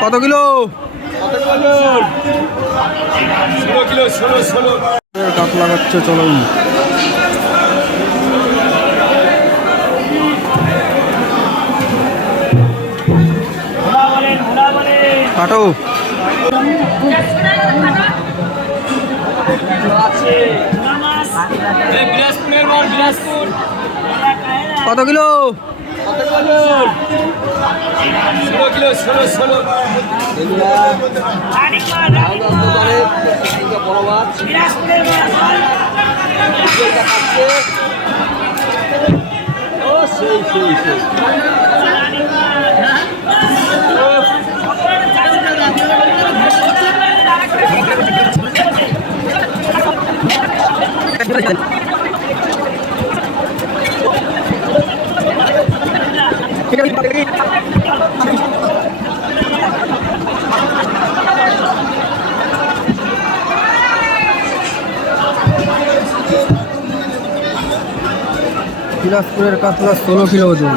কত কিলো? 16 কাতলা লাগাচ্ছে, চলুন। কাটো। কত কিলো? 16 দিনাজপুরের কাতলা 16 কিলো ওজন।